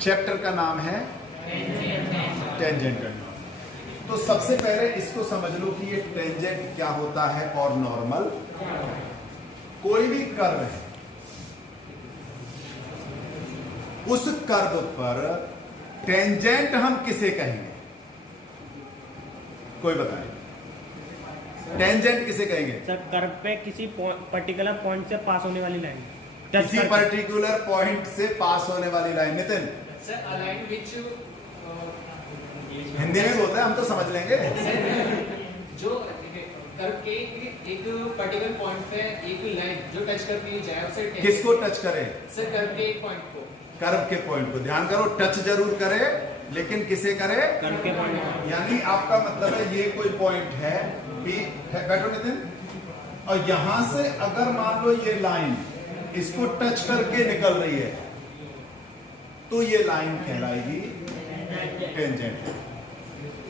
Chapter का नाम है टेंजेंट एंड। तो सबसे पहले इसको समझ लो कि ये टेंजेंट क्या होता है और नॉर्मल। कोई भी कर्व है, उस कर्व पर टेंजेंट हम किसे कहेंगे? कोई बताए, टेंजेंट किसे कहेंगे? सर कर्व पे किसी पर्टिकुलर पॉइंट से पास होने वाली लाइन, किसी पर्टिकुलर पॉइंट से पास होने वाली लाइन। नितिन सर अलाइन विच हिंदी में बोलते हैं, हम तो समझ लेंगे। जो कर्व के एक पर्टिकुलर पॉइंट पे एक लाइन जो टच करती जाए उसे किसको टच करे? सर कर्व के एक पॉइंट को, कर्व के पॉइंट को। ध्यान करो, टच जरूर करे लेकिन किसे करे? कर्व के पॉइंट। यानी आपका मतलब है ये कोई पॉइंट है P है, बैठो नितिन, और यहां से अगर मान लो ये लाइन इसको टच करके निकल रही है तो ये लाइन कहलाएगी टेंजेंट।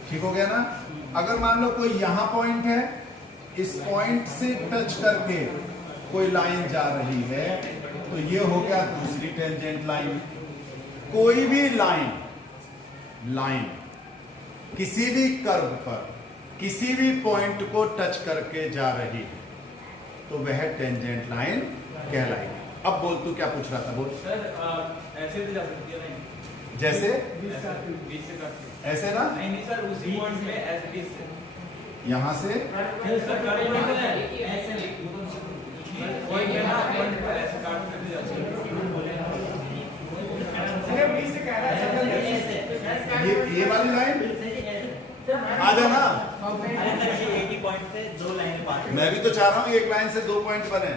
ठीक हो गया ना? अगर मान लो कोई यहां पॉइंट है, इस पॉइंट से टच करके कोई लाइन जा रही है तो ये हो गया दूसरी टेंजेंट लाइन। कोई भी लाइन किसी भी कर्व पर किसी भी पॉइंट को टच करके जा रही है तो वह टेंजेंट लाइन कहलाएगी। अब बोल, तू क्या पूछ रहा था? बोल। सर ऐसे भी जा सकती है लाइन, जैसे बीच से काट ऐसे ना, नहीं सर, उसी पॉइंट में ऐसे बीच से यहां से सर काट ऐसे पॉइंट है ना, पॉइंट पर ऐसे काट करके जा सकती ये वाली लाइन आ जाना। एक ही पॉइंट से दो लाइन पास। मैं भी तो चाह रहा हूं एक लाइन से दो पॉइंट बने।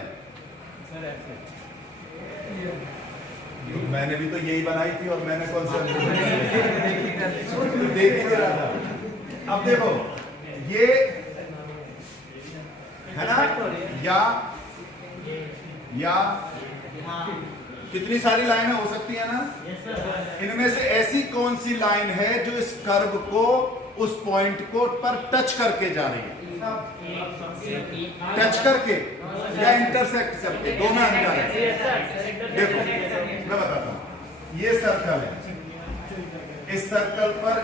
सर ऐसे मैंने भी तो यही बनाई थी और मैंने कौन सा देख ही नहीं रहा था। अब देखो ये है ना, या कितनी सारी लाइनें हो सकती है ना? इनमें से ऐसी कौन सी लाइन है जो इस कर्व को उस पॉइंट को पर टच करके जा रही है? टच करके या इंटरसेक्ट करके, दोनों अंतर है। देखो मैं बताता हूं, ये सर्कल है, इस सर्कल पर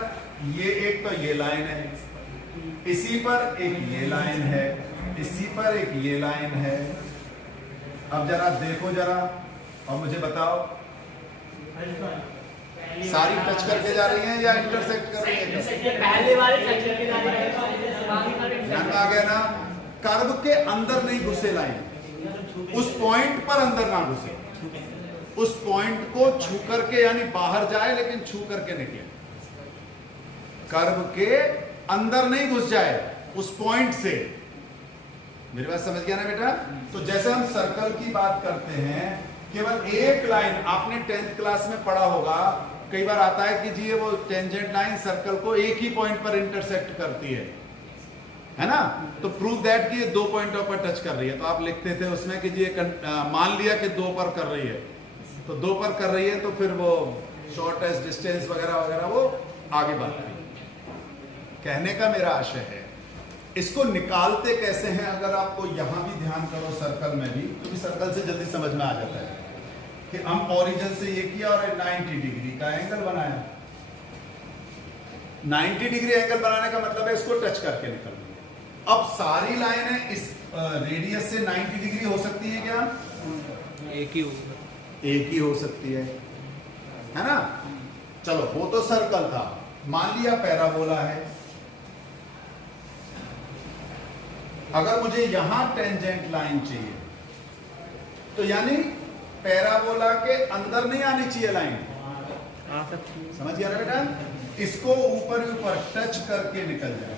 ये एक तो ये लाइन है, इसी पर एक ये लाइन है, इसी पर एक ये लाइन है। अब जरा देखो जरा और मुझे बताओ, सारी टच करके जा रही हैं या इंटरसेक्ट कर रही है? पहले वाले टच करके जा रही है, ध्यान आ गया ना? कर्व के अंदर नहीं घुसे लाइन, उस पॉइंट पर अंदर ना घुसे, उस पॉइंट को छू करके, यानी बाहर जाए लेकिन छू करके निकले। कर्व के अंदर नहीं घुस जाए, उस पॉइंट से। मेरी बात समझ गया ना बेटा? तो जैसे हम सर्कल की बात करते हैं, केवल एक लाइन, आपने 10th क्लास में पढ़ा होगा, कई बार आता है कि जी ये वो टेंजेंट लाइन सर्कल को एक ही पॉइंट पर इंटरसेक्ट करती है ना? तो प्रूव दैट कि ये दो पॉइंटों पर टच कर रही है। तो आप लिखते थे उसमें कि जी ये मान लिया कि दो पर कर रही है, तो दो पर कर रही है तो फिर वो शॉर्टेस्ट डिस्टेंस वगैरह वगैरह वो आगे बात करें। कहने का मेरा आशय है, इसको निकालते कैसे हैं? अगर आपको यहां भी ध्यान करो, सर्कल में भी, क्योंकि सर्कल से जल्दी समझ में आ जाता है कि हम ओरिजिन से ये किया और 90 डिग्री का एंगल बनाया। 90 डिग्री एंगल बनाने का मतलब है इसको टच करके निकलना। अब सारी लाइनें इस रेडियस से 90 डिग्री हो सकती है क्या? एक ही होगा, एक ही हो सकती है ना? चलो वो तो सर्कल था, मान लिया पैराबोला है। अगर मुझे यहां टेंजेंट लाइन चाहिए तो यानी पैराबोला के अंदर नहीं आनी चाहिए लाइन, आ सकती है। समझ गया ना बेटा? इसको ऊपर ऊपर टच करके निकल जाए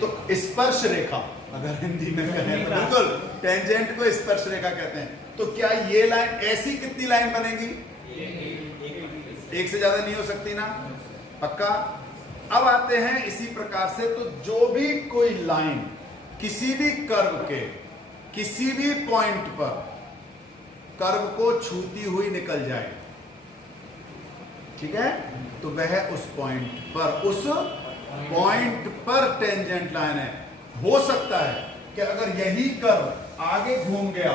तो स्पर्श रेखा, अगर हिंदी में कहें तो बिल्कुल टेंजेंट को स्पर्श रेखा कहते हैं। तो क्या ये लाइन ऐसी कितनी लाइन बनेगी? एक से ज्यादा नहीं हो सकती ना? पक्का? अब आते हैं इसी प्रकार से, तो जो भी कोई लाइन किसी भी कर्व के किसी भी पॉइंट पर कर्व को छूती हुई निकल जाए, ठीक है, तो वह उस पॉइंट पर टेंजेंट लाइन है। हो सकता है कि अगर यही कर्व आगे घूम गया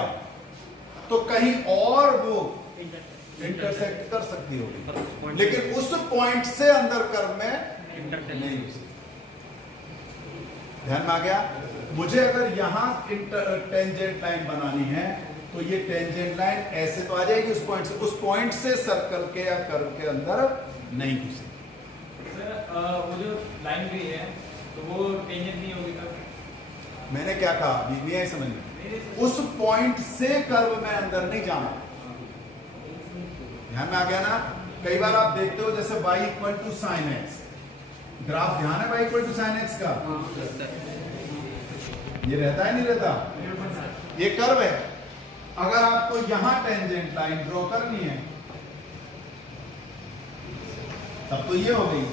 तो कहीं और वो इंटरसेक्ट कर सकती होगी, पर उस point लेकिन उस पॉइंट से अंदर कर्व में इंटरसेक्ट नहीं घुसेगी। ध्यान में आ गया? मुझे अगर यहां टेंजेंट लाइन बनानी है तो ये टेंजेंट लाइन ऐसे तो आ जाएगी उस पॉइंट से सर्कल के या कर्व के अंदर नहीं घुसेगी। सर वो जो लाइन गई है तो वो टेंजेंट नहीं होगी तब? मैंने क्या कहा नहीं आई समझ में? उस पॉइंट से कर्व में अंदर नहीं जाना। ध्यान में आ गया ना? कई बार आप देखते हो जैसे y equal to sine x, graph ध्यान है y equal to sine x का, ये रहता है नहीं रहता? ये कर्व है, अगर आपको यहां टेंजेंट लाइन ड्रॉ करनी है तब तो ये हो गई,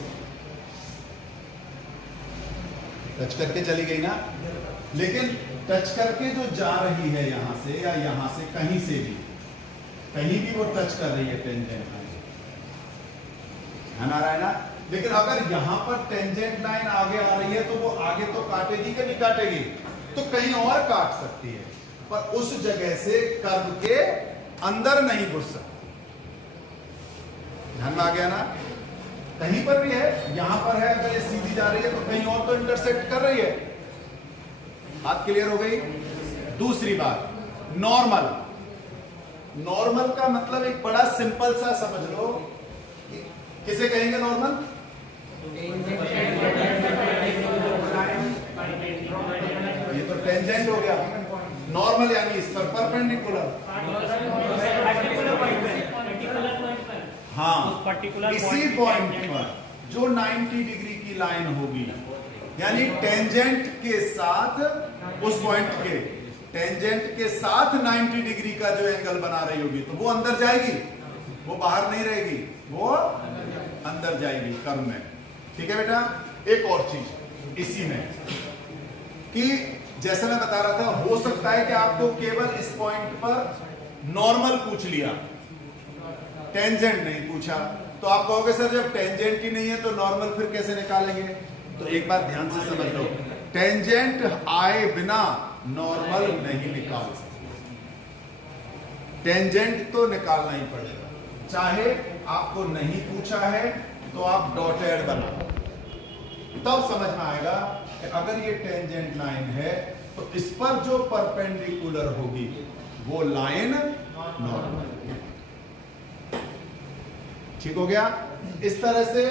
टच करके चली गई ना। लेकिन टच करके जो जा रही है यहां से या यहां से कहीं से भी, कहीं भी वो टच कर रही है टेंजेंट लाइन, ध्यान आ रहा है ना? लेकिन अगर यहां पर टेंजेंट लाइन आगे आ रही है तो वो आगे तो काटेगी कि नहीं काटेगी? तो कहीं और काट सकती है, पर उस जगह से कर्व के अंदर नहीं घुस सकती। ध्यान में आ गया ना? कहीं पर भी है, यहां पर है, अगर ये सीधी जा रही है तो कहीं और तो इंटरसेक्ट कर रही है। बात क्लियर हो गई? दूसरी बात, नॉर्मल। नॉर्मल का मतलब एक बड़ा सिंपल सा समझ लो, किसे कहेंगे नॉर्मल? ये तो टेंजेंट हो गया। नॉर्मल यानी इस पर परपेंडिकुलर। हाँ, पर्टिकुलर इसी पॉइंट पर जो 90 डिग्री की लाइन होगी, यानी टेंजेंट के साथ उस पॉइंट के टेंजेंट के साथ 90 डिग्री का जो एंगल बना रही होगी, तो वो अंदर जाएगी, वो बाहर नहीं रहेगी, वो अंदर जाएगी कर्व में। ठीक है बेटा? एक और चीज इसी में कि जैसे मैं बता रहा था, हो सकता है कि आपको केवल इस पॉइंट पर नॉर्मल पूछ लिया, टेंजेंट नहीं पूछा, तो आप कहोगे सर जब टेंजेंट ही नहीं है तो नॉर्मल फिर कैसे निकालेंगे? तो एक बात ध्यान से समझ लो, टेंजेंट आए बिना नॉर्मल नहीं निकाल सकते, टेंजेंट तो निकालना ही पड़ेगा। चाहे आपको नहीं पूछा है तो आप डॉटेड बनाओ, तब समझ में आएगा कि अगर ये टेंजेंट लाइन है तो इस पर जो परपेंडिकुलर होगी वो लाइन नॉर्मल। ठीक हो गया? इस तरह से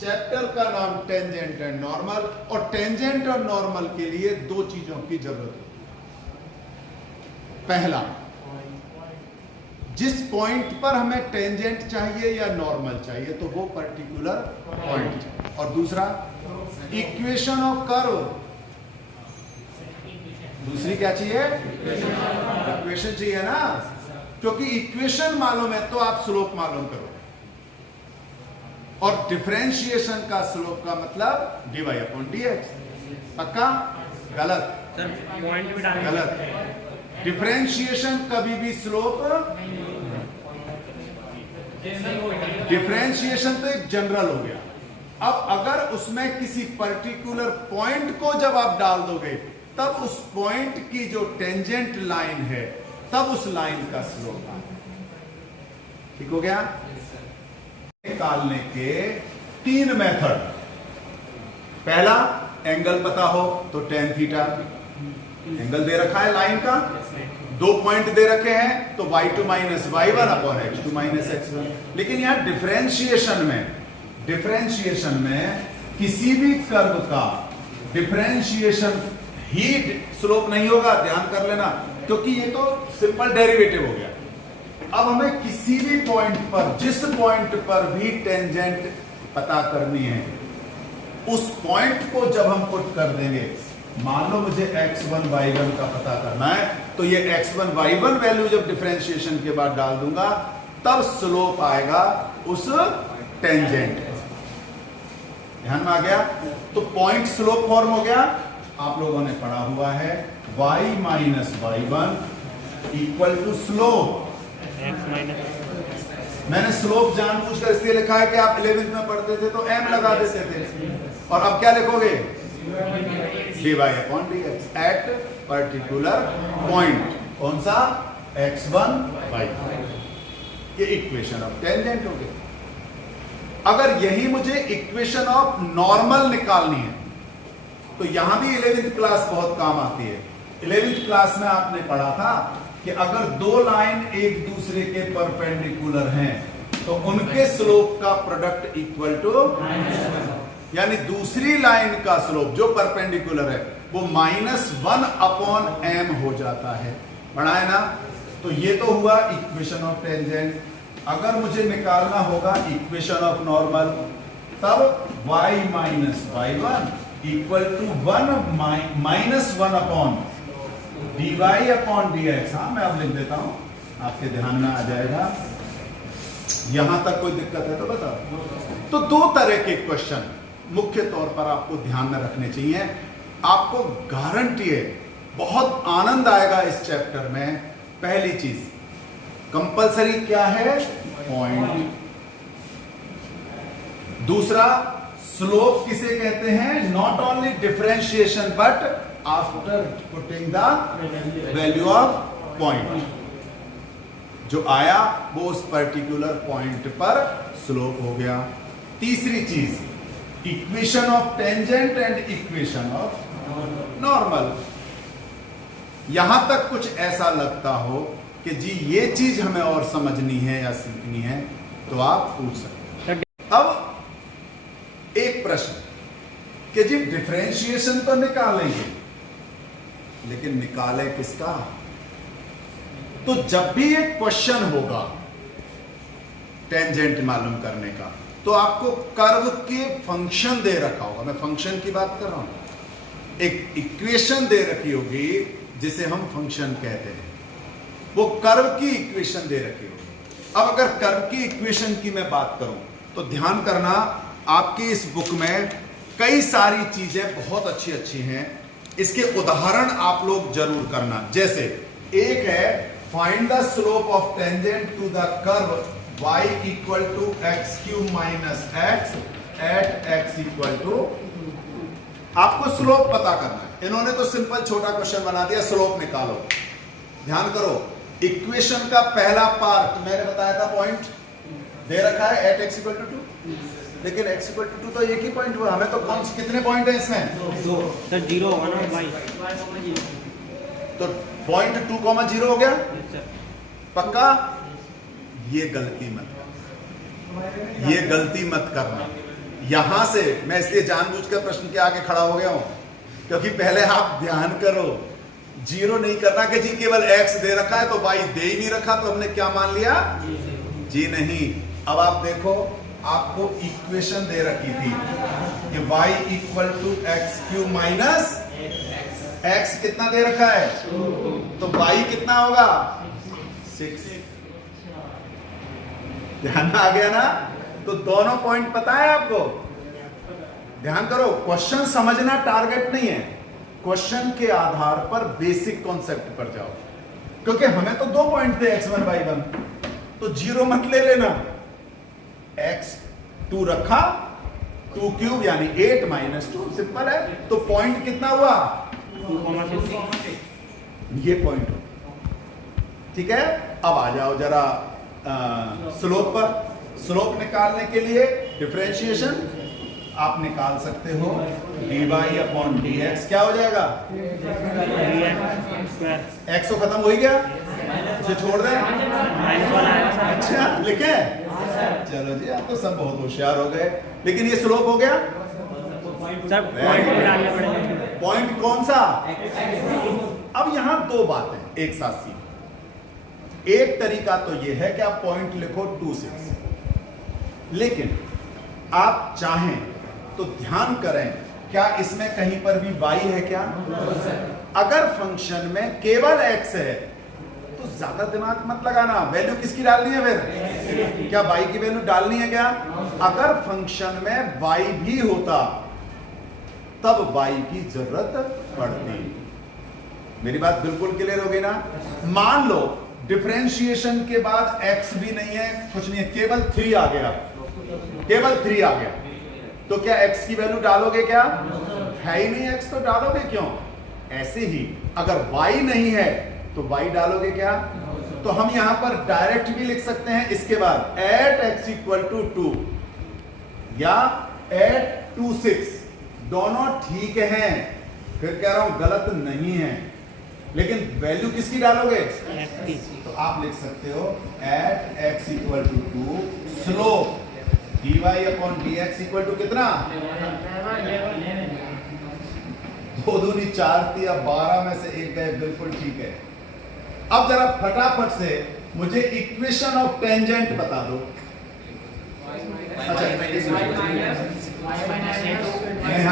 चैप्टर का नाम टेंजेंट एंड नॉर्मल, और टेंजेंट और नॉर्मल के लिए दो चीजों की जरूरत है। पहला, जिस पॉइंट पर हमें टेंजेंट चाहिए या नॉर्मल चाहिए तो वो पर्टिकुलर पॉइंट, और दूसरा इक्वेशन ऑफ कर्व। दूसरी क्या चाहिए? इक्वेशन चाहिए ना, क्योंकि इक्वेशन मालूम है तो आप स्लोप मालूम करो, और डिफरेंशिएशन का स्लोप का मतलब dy अपॉन dx। पक्का? गलत? पॉइंट भी डालेंगे। गलत। डिफरेंशिएशन कभी भी स्लोप, डिफरेंशिएशन तो एक जनरल हो गया। अब अगर उसमें किसी पर्टिकुलर पॉइंट को जब आप डाल दोगे तब उस पॉइंट की जो टेंजेंट लाइन है तब उस लाइन का स्लोप आएगा। ठीक हो गया? निकालने के 3 मेथड। पहला, एंगल पता हो तो tan थीटा, एंगल दे रखा है लाइन का, 2 पॉइंट दे रखे हैं तो y2 minus y1 upon x2 minus x1। लेकिन यहां डिफरेंशिएशन में किसी भी कर्व का डिफरेंशिएशन ही स्लोप नहीं होगा, ध्यान कर लेना, क्योंकि ये तो सिंपल डेरिवेटिव हो गया। अब हमें किसी भी पॉइंट पर, जिस पॉइंट पर भी टेंजेंट पता करनी है, उस पॉइंट को जब हम पुट कर देंगे, मान लो मुझे x1 y1 का पता करना है, तो ये x1 y1 वैल्यू जब डिफरेंशिएशन के बाद डाल दूंगा तब स्लोप आएगा उस टेंजेंट। ध्यान में आ गया? तो पॉइंट स्लोप फॉर्म हो गया। आप लोगों ने पढ़ा हुआ है y minus y1 equal to slope. मैंने स्लोप जानबूझकर इसलिए लिखा है कि आप 11th में पढ़ते थे तो m लगा देते थे, और अब क्या लिखोगे? dy upon dx at particular point. कौन सा? x1 y1। ये इक्वेशन ऑफ टेंजेंट हो गया। अगर यही मुझे इक्वेशन ऑफ नॉर्मल निकालनी है तो यहां भी 11th क्लास बहुत काम आती है। 11th क्लास में आपने पढ़ा था कि अगर दो लाइन एक दूसरे के परपेंडिकुलर हैं तो उनके स्लोप का प्रोडक्ट इक्वल टू, यानी दूसरी लाइन का स्लोप जो परपेंडिकुलर है वो -1/m हो जाता है। पढ़ा है ना? तो ये तो हुआ इक्वेशन ऑफ टेंजेंट। अगर मुझे निकालना होगा इक्वेशन ऑफ नॉर्मल, तब y minus y1 equal to 1 -1/dy/dx। हाँ, मैं अब लिख देता हूं, आपके ध्यान में आ जाएगा। यहां तक कोई दिक्कत है तो बताओ। तो दो तरह के क्वेश्चन मुख्य तौर पर आपको ध्यान में रखने चाहिए। आपको गारंटी है बहुत आनंद आएगा इस चैप्टर में। पहली चीज कंपलसरी क्या है? पॉइंट। दूसरा, स्लोप किसे कहते हैं? Not only differentiation but after putting the value of point, जो आया वो उस पर्टिकुलर पॉइंट पर स्लोप हो गया। तीसरी चीज, equation of tangent and equation of normal. यहां तक कुछ ऐसा लगता हो कि जी ये चीज हमें और समझनी है या सीखनी है तो आप पूछ सकते हैं। अब एक प्रश्न कि जी डिफरेंशिएशन तो निकालेंगे, लेकिन निकाले किसका? तो जब भी एक क्वेश्चन होगा टेंजेंट मालूम करने का, तो आपको कर्व के फंक्शन दे रखा होगा। मैं फंक्शन की बात कर रहा हूं। एक इक्वेशन दे रखी होगी जिसे हम फंक्शन कहते हैं, वो कर्व की इक्वेशन दे रखी होगी। अब अगर कर्व की इक्वेशन की मैं बात करूं तो ध्यान करना, आपकी इस बुक में कई सारी चीजें बहुत अच्छी अच्छी हैं। इसके उदाहरण आप लोग जरूर करना। जैसे एक है find the slope of tangent to the curve y equal to x³ minus x at x equal to. आपको स्लोप पता करना है। इन्होंने तो सिंपल छोटा क्वेश्चन बना दिया, स्लोप निकालो। ध्यान करो, इक्वेशन का पहला पार्ट मैंने बताया था पॉइंट दे रखा है एट x इक्वल टू 2, लेकिन x इक्वल टू 2 तो एक ही पॉइंट हुआ। हमें तो कौन कितने पॉइंट है इसमें? 2, 0 1 y। तो पॉइंट 2,0 हो गया। पक्का? ये गलती मत करना, ये गलती मत करना। यहां से मैं इसलिए जानबूझकर प्रश्न के आगे खड़ा हो गया हूं, क्योंकि पहले आप ध्यान करो, 0 नहीं करना कि जी केवल x दे रखा है तो y दे ही नहीं रखा तो हमने क्या मान लिया? जी नहीं। अब आप देखो, आपको इक्वेशन दे रखी थी कि y equal to x³ minus x कितना दे रखा है, तो y कितना होगा? 6। ध्यान में आ गया ना? तो दोनों पॉइंट पता है आपको। ध्यान करो, क्वेश्चन समझना टारगेट नहीं है, क्वेश्चन के आधार पर बेसिक कॉन्सेप्ट पर जाओ। क्योंकि हमें तो 2 पॉइंट थे x1 y1, तो 0 मत ले लेना। x2 रखा, 2³ यानी 8 माइनस 2, सिंपल है। तो पॉइंट कितना हुआ? 2,6। ये पॉइंट हो। ठीक है, अब आ जाओ जरा स्लोप पर। स्लोप निकालने के लिए डिफरेंशिएशन आप निकाल सकते हो, dy/dx क्या हो जाएगा? x तो खत्म हो ही गया, इसे छोड़ दें। अच्छा लिखे? चलो जी, आप तो सब बहुत होशियार हो गए। लेकिन ये स्लोप हो गया। पॉइंट कौन सा? अब यहां 2 बातें एक साथ सीखो। एक तरीका तो यह है कि आप पॉइंट लिखो 2,6, लेकिन आप चाहें तो ध्यान करें, क्या इसमें कहीं पर भी y है क्या? अगर फंक्शन में केवल x है तो ज्यादा दिमाग मत लगाना। वैल्यू किसकी डालनी है फिर? क्या y की वैल्यू डालनी है क्या? अगर फंक्शन में y भी होता तब y की जरूरत पड़ती। मेरी बात बिल्कुल क्लियर हो गई ना? मान लो डिफरेंशिएशन के बाद x भी नहीं है, कुछ नहीं है, केवल 3 आ गया, केवल 3 आ गया, तो क्या x की वैल्यू डालोगे? क्या है ही नहीं x तो डालोगे क्यों? ऐसे ही अगर y नहीं है तो y डालोगे क्या? तो हम यहां पर डायरेक्ट भी लिख सकते हैं इसके बाद एट x इक्वल टू 2 या एट 2 6, दोनों ठीक हैं, फिर कह रहा हूं गलत नहीं है, लेकिन वैल्यू किसकी डालोगे? तो आप लिख सकते हो at x equal to 2 slope dy upon dx equal to कितना? 2 दूनी 4 थी, अब 12 में से एक गए, बिल्कुल ठीक है। अब जरा फटाफट से मुझे इक्वेशन ऑफ टेंजेंट बता दो। अच्छा,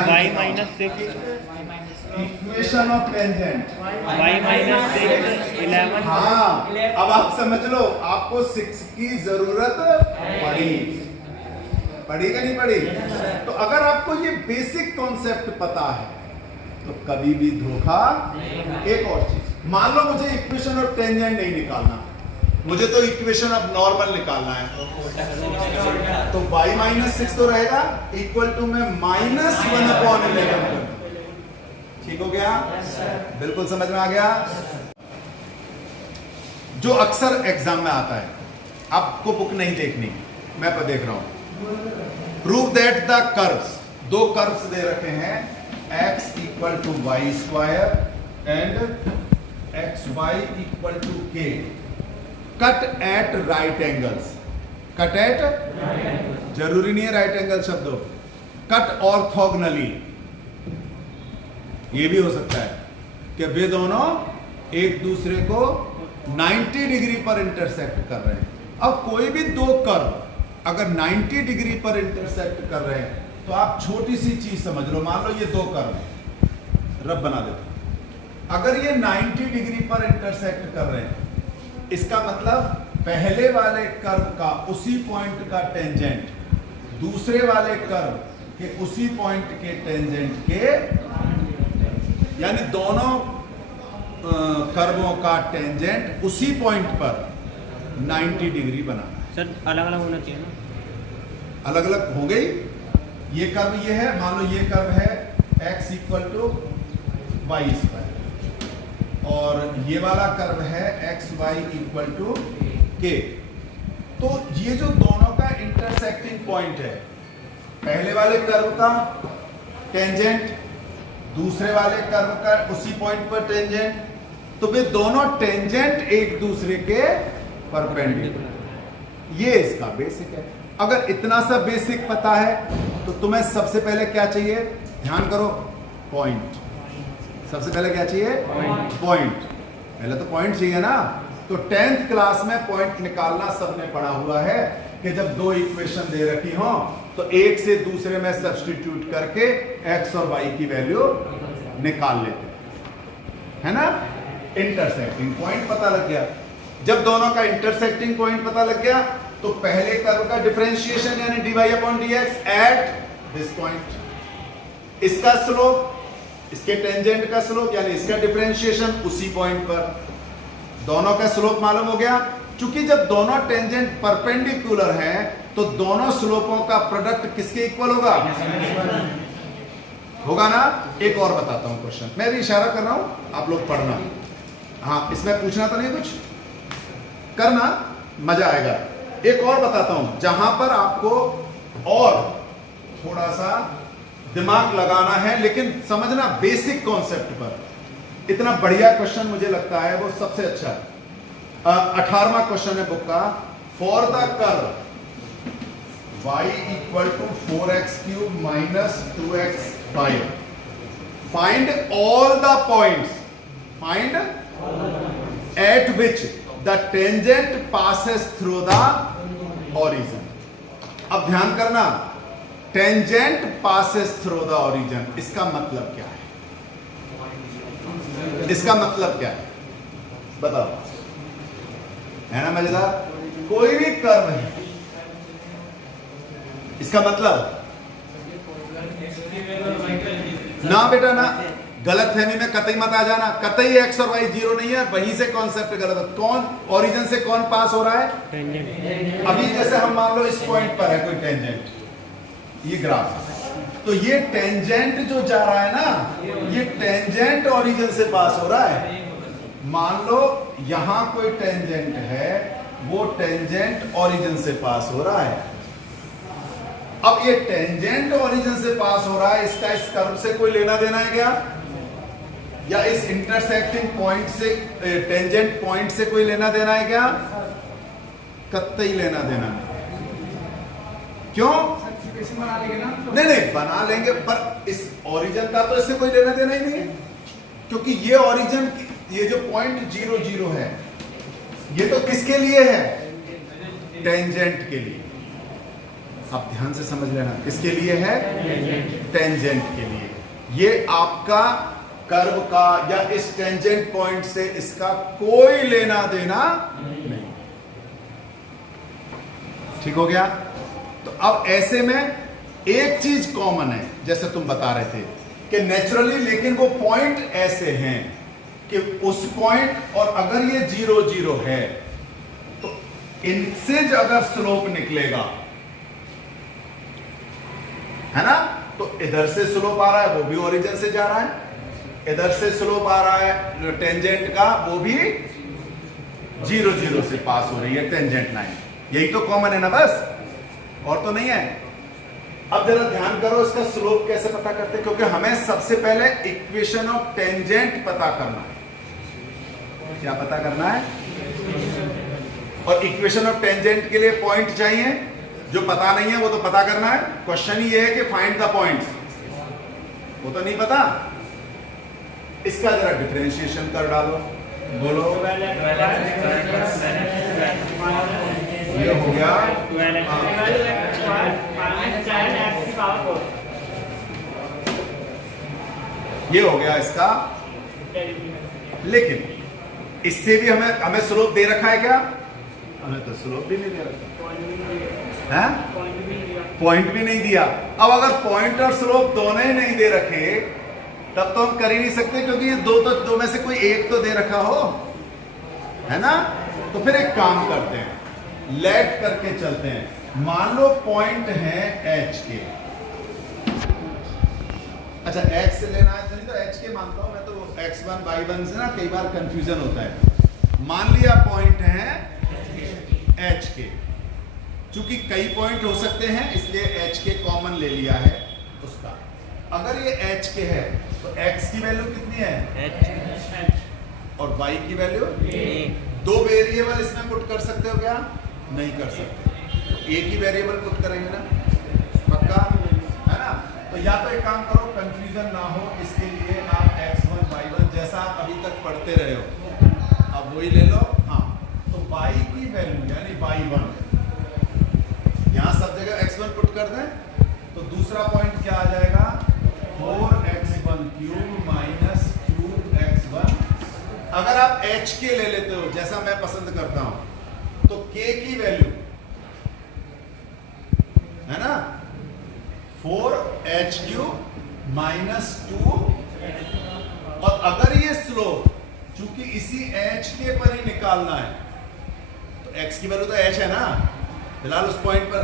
y minus 6 equation of tangent y minus 6 11। हाँ, अब आप समझ लो आपको 6 की जरूरत पड़ी कि नहीं पड़ी? तो अगर आपको ये बेसिक कॉन्सेप्ट पता है तो कभी भी धोखा। एक और चीज, मान लो मुझे इक्वेशन ऑफ टेंजेंट नहीं निकालना, मुझे तो इक्वेशन ऑफ नॉर्मल निकालना है, तो y माइनस 6 तो रहेगा इक्वल टू में -1 अपॉन 11। ठीक हो गया? बिल्कुल समझ में आ गया? जो अक्सर एग्जाम में आता है, आपको बुक नहीं देखनी, मैं पर देख रहा हूं। प्रूव दैट द कर्व्स, दो कर्व्स दे रखे हैं, x equal to y square and xy equal to k, cut at right angles. Cut at, जरूरी नहीं है राइट एंगल शब्द हो, कट ऑर्थोगोनली, ये भी हो सकता है कि वे दोनों एक दूसरे को 90 डिग्री पर इंटरसेक्ट कर रहे हैं। अब कोई भी दो कर्व अगर 90 डिग्री पर इंटरसेक्ट कर रहे हैं तो आप छोटी सी चीज समझ लो, मान लो ये दो कर्व हैं, रब बना देते, अगर ये 90 डिग्री पर इंटरसेक्ट कर रहे हैं, इसका मतलब पहले वाले कर्व का उसी पॉइंट का टेंजेंट दूसरे वाले कर्व के उसी पॉइंट के टेंजेंट के, यानी दोनों कर्वों का टेंजेंट उसी पॉइंट पर 90 डिग्री बनाना है। सर अलग अलग होना चाहिए ना? अलग अलग हो गई, ये कर्व ये है, मान लो ये कर्व है x equal to y square और ये वाला कर्व है एक्स वाई इक्वल टू के। तो ये जो दोनों का इंटरसेक्टिंग पॉइंट है, पहले वाले कर्व का टेंजेंट दूसरे वाले कर्व का उसी पॉइंट पर टेंजेंट, तो वे दोनों टेंजेंट एक दूसरे के परपेंडिकुलर, ये इसका बेसिक है। अगर इतना सा बेसिक पता है तो तुम्हें सबसे पहले क्या चाहिए? ध्यान करो, पॉइंट। सबसे पहले क्या चाहिए? पॉइंट। पहले तो पॉइंट चाहिए ना। तो 10th क्लास में पॉइंट निकालना सबने पढ़ा हुआ है कि जब दो इक्वेशन दे रखी हो तो एक से दूसरे में सब्स्टिट्यूट करके x और y की वैल्यू निकाल लेते हैं, है ना? इंटरसेक्टिंग पॉइंट पता लग गया। जब दोनों का इंटरसेक्टिंग पॉइंट पता लग गया तो पहले कर्व का डिफरेंशिएशन यानी dy upon dx at this point, इसका स्लोप इसके टेंजेंट का स्लोप यानी इसका डिफरेंशिएशन उसी पॉइंट पर, दोनों का स्लोप मालूम हो गया। चूंकि जब दोनों टेंजेंट परपेंडिकुलर हैं तो दोनों स्लोपों का प्रोडक्ट किसके इक्वल होगा? होगा ना? एक और बताता हूं क्वेश्चन, मैं भी इशारा कर रहा हूं, आप लोग पढ़ना। हाँ, इसमें पूछना तो नहीं, कुछ करना, मजा आएगा। एक और बताता हूं जहां पर आपको और थोड़ा सा दिमाग लगाना है, लेकिन समझना बेसिक कॉन्सेप्ट पर। इतना बढ़िया क्वेश्चन मुझे लगता है वो सबसे अच्छा है। 18वां क्वेश्चन है बुक का। For the curve y equal to 4x cube minus 2x5 find all the points, find at which the tangent passes through the origin. अब ध्यान करना, tangent passes through the origin, इसका मतलब क्या है? इसका मतलब क्या है बताओ? है ना मजेदार? कोई भी कर्व है, इसका मतलब ना बेटा ना, गलतफहमी में कतई मत आ जाना। कतई x और y जीरो नहीं है, वहीं से कॉन्सेप्ट गलत है। कौन ओरिजिन से कौन पास हो रहा है? टेंजेंट। अभी जैसे हम मान लो इस पॉइंट पर है कोई टेंजेंट, ये ग्राफ, तो ये टेंजेंट जो जा रहा है ना, ये टेंजेंट ओरिजिन से पास हो रहा है। मान लो यहां कोई टेंजेंट है, वो टेंजेंट ओरिजिन से पास हो रहा है। अब ये टेंजेंट ओरिजिन से पास हो रहा है, इसका इस कर्व से कोई लेना देना है क्या? या इस इंटरसेक्टिंग पॉइंट से, टेंजेंट पॉइंट से कोई लेना देना है क्या? कतई लेना देना नहीं। क्यों? नहीं नहीं बना लेंगे, पर इस ओरिजिन का तो इससे कोई लेना देना ही नहीं है, क्योंकि ये ओरिजिन, ये जो पॉइंट 0 0 है, ये तो किसके लिए है? टेंजेंट के लिए। आप ध्यान से समझ लेना, किसके लिए है? टेंजेंट के लिए। ये आपका कर्व का या इस टेंजेंट पॉइंट से इसका कोई लेना देना नहीं। ठीक हो गया? तो अब ऐसे में एक चीज कॉमन है, जैसे तुम बता रहे थे कि नेचुरली, लेकिन वो पॉइंट ऐसे हैं कि उस पॉइंट और अगर ये 0 0 है तो इनसे अगर स्लोप निकलेगा, है ना, तो इधर से स्लोप आ रहा है, वो भी ओरिजिन से जा रहा है, इधर से स्लोप आ रहा है टेंजेंट का, वो भी 0 0 से पास हो रही है टेंजेंट लाइन। यही तो कॉमन है ना, बस, और तो नहीं है। अब जरा ध्यान करो, इसका स्लोप कैसे पता करते हैं, क्योंकि हमें सबसे पहले इक्वेशन ऑफ टेंजेंट पता करना है। क्या पता करना है? और इक्वेशन ऑफ टेंजेंट के लिए पॉइंट चाहिए, जो पता नहीं है वो तो पता करना है। क्वेश्चन ही ये है कि फाइंड द पॉइंट्स, वो तो नहीं पता। इसका जरा डिफरेंशिएशन कर डालो, बोलो। ये हो गया ये हो गया इसका। लेकिन इससे भी हमें स्लोप दे रखा है क्या? हमें तो स्लोप भी नहीं दे रखा है, पॉइंट भी नहीं दिया। अब अगर पॉइंट और स्लोप दोनों ही नहीं दे रखे तब तो हम कर ही नहीं सकते, क्योंकि ये दो में से कोई एक तो दे रखा हो, है ना। तो फिर एक काम करते हैं, लेट करके चलते हैं। मान लो पॉइंट है एच के, अच्छा एक्स से लेना है तो एच के मानता हूं मैं, तो x1 y1 से ना कई बार कंफ्यूजन होता है। मान लिया पॉइंट है एच के, चूंकि कई पॉइंट हो सकते हैं इसलिए एच के कॉमन ले लिया है उसका। अगर ये एच के है तो x की वैल्यू कितनी है? और y की वैल्यू? दो वेरिएबल इसमें पुट कर सकते हो क्या? नहीं कर सकते, तो एक ही वेरिएबल पुट करेंगे ना, पक्का है ना। तो या तो एक काम करो, कंफ्यूजन ना हो इसके लिए आप x1 y1 जैसा आप अभी तक पढ़ते रहे हो अब वही ले लो। हाँ, तो y की वैल्यू यानी y1, यहां सब जगह x1 पुट कर दें तो दूसरा पॉइंट क्या आ जाएगा? 4x1 cube minus 2x1। अगर आप h के ले लेते हो जैसा मैं पसंद करता हूं तो k की वैल्यू है ना 4h क्यूब माइनस 2, और अगर ये स्लोप चूंकि इसी h के पर ही निकालना है तो x की वैल्यू तो h है ना, फिलहाल उस पॉइंट पर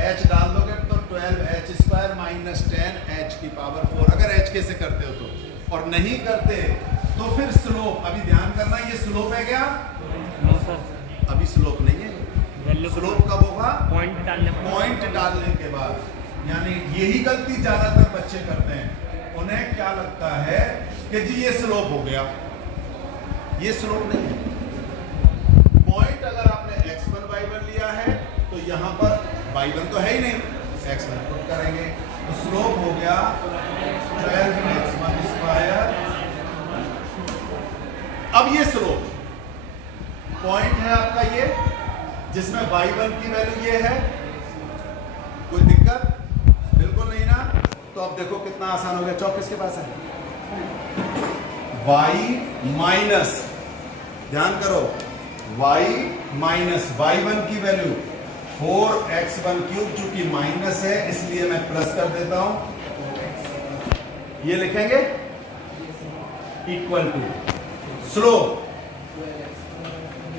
h डाल दोगे तो 12h स्क्वायर माइनस 10h की पावर 4, अगर h के से करते हो तो। और नहीं करते तो फिर स्लोप, अभी ध्यान करना, ये स्लोप है क्या? अभी स्लोप नहीं है। स्लोप कब होगा? पॉइंट डालने के बाद। यानी यही गलती ज्यादातर बच्चे करते हैं, उन्हें क्या लगता है कि जी ये स्लोप हो गया, ये स्लोप नहीं है। पॉइंट अगर आपने x1 y1 लिया है तो यहां पर y1 तो है ही नहीं, x1 पुट करेंगे तो स्लोप हो गया 12x1 स्क्वायर। अब ये स्लोप पॉइंट है आपका ये, जिसमें y1 की वैल्यू ये है, कोई दिक्कत बिल्कुल नहीं ना। तो अब देखो कितना आसान हो गया, चौक किसके पास है? y माइनस, ध्यान करो, y माइनस y1 की वैल्यू 4x1 क्यूब, चूंकि माइनस है इसलिए मैं प्लस कर देता हूं, ये लिखेंगे equal to slope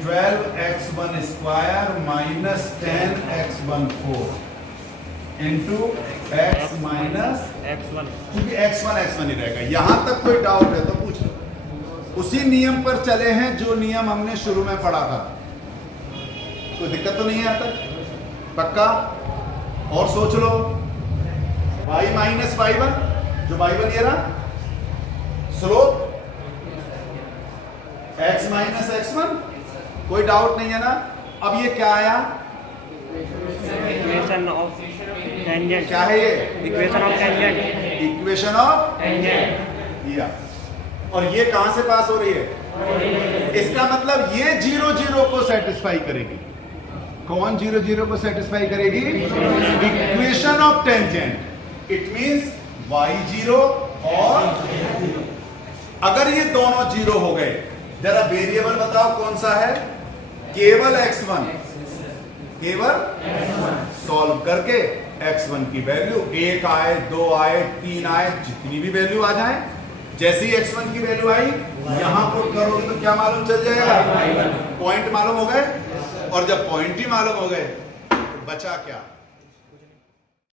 12x1 square minus 10x1 4 into x minus x1, क्योंकि x1 ही रहेगा। यहां तक कोई डाउट है तो पूछ लो, उसी नियम पर चले हैं जो नियम हमने शुरू में पढ़ा था। कोई दिक्कत तो नहीं है आता? पक्का? और सोच लो, y माइनस y1, जो y1 ये रहा, स्लोप x माइनस x1, कोई डाउट नहीं है ना? अब ये क्या आया? Equation of tangent. क्या है ये? Equation of tangent. Equation of tangent. या, और ये कहां से पास हो रही है? इसका मतलब ये 0 0 को सेटिस्फाई करेगी। कौन 0 0 को सेटिस्फाई करेगी? Equation of tangent. It means y0 और अगर ये दोनों 0 हो गए, जरा वेरिएबल बताओ कौन सा है? केवल x1, केवल सॉल्व करके x1 की वैल्यू 1 आए, 2 आए, 3 आए, जितनी भी वैल्यू आ जाए, जैसे ही x1 की वैल्यू आई यहां पुट करोगे तो क्या मालूम चल जाएगा? पॉइंट मालूम हो गए। और जब पॉइंट ही मालूम हो गए तो बचा क्या?